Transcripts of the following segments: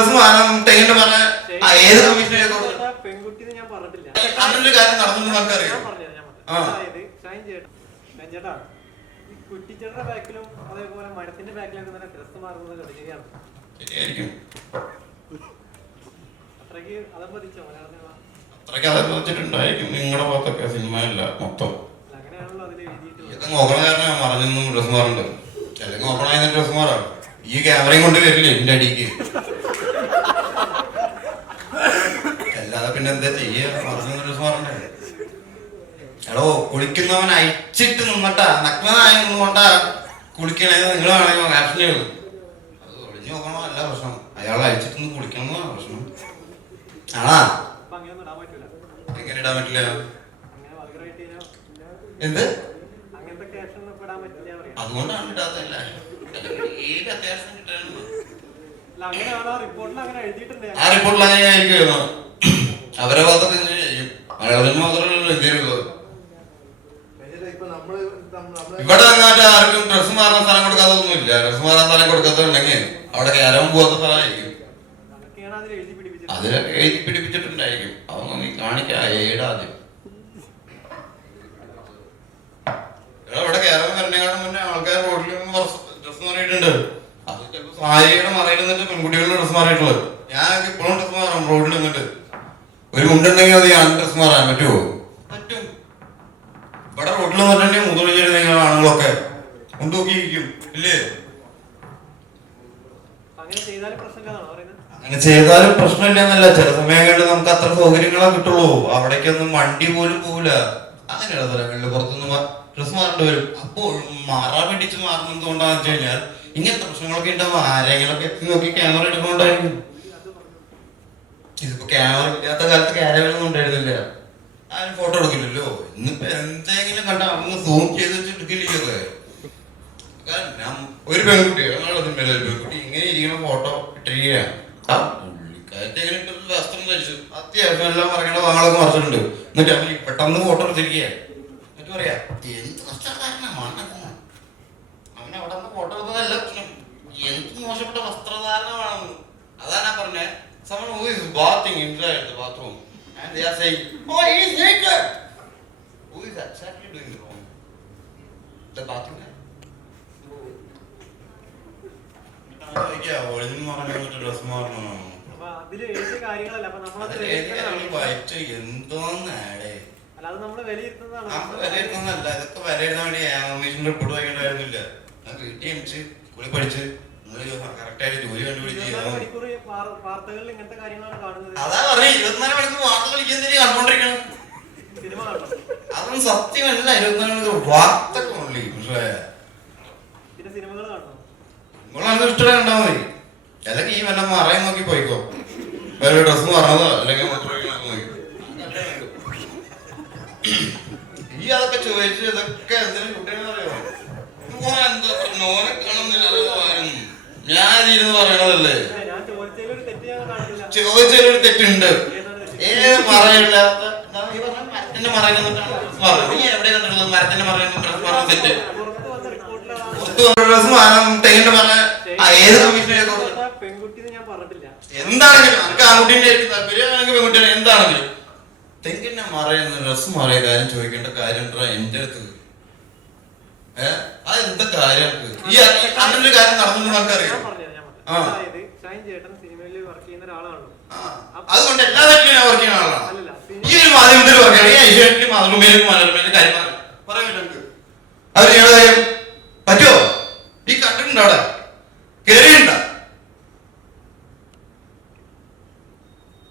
തെങ്ങിന്റെ പറഞ്ഞ ആ, ഏത് കമ്മീഷനെ ഞാൻ പറഞ്ഞിട്ടില്ല. കാര്യം നടന്നു നമുക്കറിയാം. അതായത് ഷൈൻ ചേട്ടാ ഷൈൻ ചേട്ടാ ഈ കുറ്റിച്ചേട്ടന്റെ ബാക്കിലും അതേപോലെ മരത്തിന്റെ ബാക്കിലൊക്കെ തന്നെ ഡ്രസ് മാറുന്നത് കണ്ടു ശരിയാണ്. ശരിയായിരിക്കും. അത്രയ്ക്ക് അതം പതിച്ചോ മലയാള സിനിമ? അത്രയ്ക്ക് അതൊക്കെ വെച്ചിട്ടുണ്ടായിരിക്കും നിങ്ങളുടെ ഭാഗത്തൊക്കെ സിനിമയല്ല മൊത്തം. അങ്ങനെയാണല്ലോ അതിൽ എഴുതിയിട്ട് നോക്കണ കാരണം ഡ്രസ് നോക്കണ ഡ്രസ് മാറാം. ഈ ക്യാമറയും കൊണ്ട് വരില്ലേ എന്റെ അടിക്ക് അല്ലാതെ പിന്നെ എന്താ ചെയ്യ? പറഞ്ഞ ഡ്രസ് മാറണ്ടേ എടോ കുളിക്കുന്നവൻ അയച്ചിട്ട് നിന്നിട്ടാ. നഗ്നനായി നിന്നുകൊണ്ടാ കുളിക്കണേ. നിങ്ങൾ വേണമെങ്കിൽ അത് ഒളിഞ്ഞു നോക്കണോ? അല്ല പ്രശ്നം. അയാൾ അയച്ചിട്ട് നിന്ന് കുളിക്കണമെന്നാണ് പ്രശ്നം. ആണാ? എങ്ങനെ ഇടാൻ പറ്റില്ല? അങ്ങനെ എന്ത്? അതുകൊണ്ടാണ് ഇടാത്തല്ല ഏത് അത്യാവശ്യം കിട്ടാനും അല്ല അങ്ങനെയാണോ റിപ്പോർട്ടിൽ അങ്ങനെ എഴുതിയിട്ടുണ്ട് ആ റിപ്പോർട്ടിൽ അങ്ങനെയായിരിക്കും അവരെ മാത്രം മലയാളത്തിന് മാത്രമല്ലല്ലോ ഇവിടെ അങ്ങാട്ട് ആർക്കും ഡ്രസ് മാറാൻ സ്ഥലം കൊടുക്കാത്തൊന്നുമില്ല ഡ്രസ് മാറാൻ സ്ഥലം കൊടുക്കാത്തുണ്ടെങ്കിൽ അവിടെ കയറാൻ പോകാത്ത സ്ഥലമായിരിക്കും. അതിൽ എഴുതി പിടിപ്പിച്ചിട്ടുണ്ടായിരിക്കും. അതൊന്നും നീ കാണിക്കാ ഏടാതെ ഇവിടെ കയറാൻ വരണേക്കാളും മുന്നേ ആൾക്കാർ റോഡിൽ ഡ്രസ് മാറിയിട്ടുണ്ട്. അത് ചിലപ്പോൾ സാരിയുടെ മറയിൽ പെൺകുട്ടികളുടെ ഡ്രസ് മാറിയിട്ടുള്ളത്. ഞാൻ ഇപ്പോഴും ഡ്രസ് മാറാം റോഡിൽ നിന്നിട്ട്. ഒരു മുണ്ടുണ്ടെങ്കിൽ അത് ഞാൻ ഡ്രസ് മാറാൻ പറ്റുമോ പറ്റും. ഇവിടെ റോട്ടിൽ വന്നിട്ടുണ്ടെങ്കിൽ മുതലിച്ചിട്ട് നിങ്ങൾ ആണുങ്ങളൊക്കെ മുണ്ട് നോക്കിയിരിക്കും ഇല്ലേ അങ്ങനെ ചെയ്താലും പ്രശ്നമില്ലാന്നാണോ പറയുന്നത്? അങ്ങനെ ചെയ്താലും പ്രശ്നമില്ലെന്നല്ല ചില സമയങ്ങളിൽ നമുക്ക് അത്ര സൗകര്യങ്ങളെ കിട്ടുള്ളൂ. അവിടേക്കൊന്നും വണ്ടി പോലും പോവില്ല. അങ്ങനെയുള്ള സ്ഥലങ്ങളിൽ പുറത്തുനിന്ന് ഡ്രസ് മാറേണ്ടി വരും. അപ്പോൾ മാറാൻ പിടിച്ച് മാറുന്നത് കൊണ്ടാണെന്ന് വെച്ച് കഴിഞ്ഞാൽ ഇങ്ങനത്തെ പ്രശ്നങ്ങളൊക്കെ ഉണ്ടാവും ആരെങ്കിലൊക്കെ നോക്കി ക്യാമറ എടുക്കുന്നുണ്ടായിരിക്കും ഇതിപ്പോ ക്യാമറ ഇല്ലാത്ത കാലത്ത് ക്യാരവനൊന്നും ഉണ്ടായിരുന്നില്ല. ആരും ഫോട്ടോ എടുക്കില്ലല്ലോ. ഇന്നിപ്പോ എന്തെങ്കിലും കണ്ട അങ്ങ് സൂം ചെയ്ത് വെച്ച് എടുക്കില്ലേ കാരണം ഒരു പെൺകുട്ടി ഞങ്ങളുടെ ഒരു പെൺകുട്ടി ഇങ്ങനെ ഇരിക്കുന്ന ഫോട്ടോ ഇട്ടിരിക്കുകയാണ്. പുള്ളിക്കാരത്തെ വസ്ത്രം ധരിച്ചു? അത്യാവശ്യം എല്ലാം പറയണ വാങ്ങളൊക്കെ മറിച്ചിട്ടുണ്ട്. എന്നിട്ട് അവൻ പെട്ടെന്ന് ഫോട്ടോ എടുത്തിരിക്കുക എന്നിട്ട് പറയാ എന്ത് വസ്ത്രധാരണമാണ് അവൻ അവിടെ ഫോട്ടോ എടുത്തതല്ല എന്ത് മോശപ്പെട്ട വസ്ത്രധാരണമാണെന്ന്? അതാ ഞാൻ പറഞ്ഞേ someone who is bathing inside the bathroom. And they are saying oh he is naked. Who is exactly doing wrong? The bathroom. guy dress മാറണം എന്തോന്നാടേ അല്ലാതെ നമ്മൾ വിലയിരുത്തുന്നതാണ്. ഇതൊക്കെ വിലയിരുത്താൻ വേണ്ടി റിപ്പോർട്ട് വായിക്കേണ്ടായിരുന്നില്ല വീട്ടിൽ സ്കൂളിൽ പഠിച്ച്. കറക്റ്റായിട്ട് ജോലി കണ്ടുപിടിച്ച് അതാ പറഞ്ഞ ഇരുപത്തിനാല് മണിക്കൂർ വാർത്തകൾ കണ്ടുകൊണ്ടിരിക്കണം അതൊന്നും സത്യമല്ല ഇരുപത്തിനാല് മണിക്കൂർ മനസ്സിലായ ഇഷ്ടം കണ്ടാ മതി. അല്ലെങ്കിൽ ഈ വല്ല മറയം നോക്കി പോയിക്കോ. വേറെ ഡ്രസ് മറന്നതോ അല്ലെങ്കിൽ ഈ അതൊക്കെ ചോദിച്ചു ഇതൊക്കെ എന്തിനും കുട്ടികളെ അറിയോ? ഓൻ എന്താ നോനെ കാണുന്നില്ലല്ലോ ഇരുന്ന് പറയണതല്ലേ? ചോദിച്ചൊരു തെറ്റുണ്ട്? ഏത് മറയില്ലാത്ത മരത്തിന്റെ നീ എവിടെ കണ്ടിട്ടുള്ളത്? മരത്തിന്റെ മാറുന്ന തെറ്റ്. ഡ്രസ് തെങ്ങിന്റെ ഏത് കമ്മീഷനെ എന്താണെങ്കിലും ആൺകുട്ടീന്റെ താല്പര്യം. പെൺകുട്ടിയാണ്. എന്താണെങ്കിലും. തെങ്ങിന്റെ മറയുന്ന ഡ്രസ് മാറിയ കാര്യം ചോദിക്കേണ്ട കാര്യം എന്റെ അടുത്ത്. ഏഹ് അത് എന്താ കാര്യം? ഈ അങ്ങനെ ഒരു കാര്യം നടന്നു നമുക്കറിയാം ആ. അതുകൊണ്ട് എല്ലാ ഞാൻ വർക്ക് ചെയ്യുന്ന ആളാണ്. ഈ ഒരു മാധ്യമത്തിൽ വർക്ക് ചെയ്യണം ഈ ഏഷ്യാനെറ്റിലും മാതൃഭൂമിയിലും മനോരമയിലും കാര്യം പറയും. പറയാൻ പറ്റും അത് ചെയ്യണ കാര്യം പറ്റുമോ കണ്ടിട്ടുണ്ടോ അവിടെ?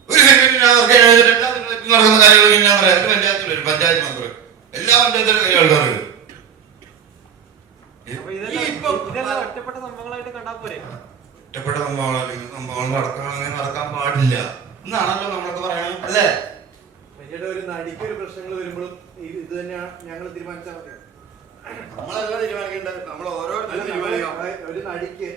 ഒരു സെക്രട്ടറി വർക്ക് എല്ലാ നടക്കുന്ന കാര്യങ്ങളും ഞാൻ പറയാം. ഒരു പഞ്ചായത്ത് മെമ്പർ എല്ലാ പഞ്ചായത്തിലും കൈ ആൾക്കാർ ഒറ്റപ്പെട്ട സംഭവങ്ങളായിട്ട് കണ്ടാ പോരെ? ഒറ്റപ്പെട്ട സംഭവങ്ങൾ അല്ലെങ്കിൽ സംഭവങ്ങൾ നടക്കണമെങ്കിൽ നടക്കാൻ പാടില്ല. എന്നാണല്ലോ നമ്മളൊക്കെ പറയണത് അല്ലേ? മെജയുടെ ഒരു നടിക്ക് ഒരു പ്രശ്നങ്ങൾ വരുമ്പോഴും ഇത് ഇത് തന്നെയാണ് ഞങ്ങൾ തീരുമാനിച്ചാൽ മതി നമ്മളെല്ലാം തീരുമാനിക്കേണ്ടത് നമ്മൾ ഓരോരുത്തരും ഒരു നടിക്ക്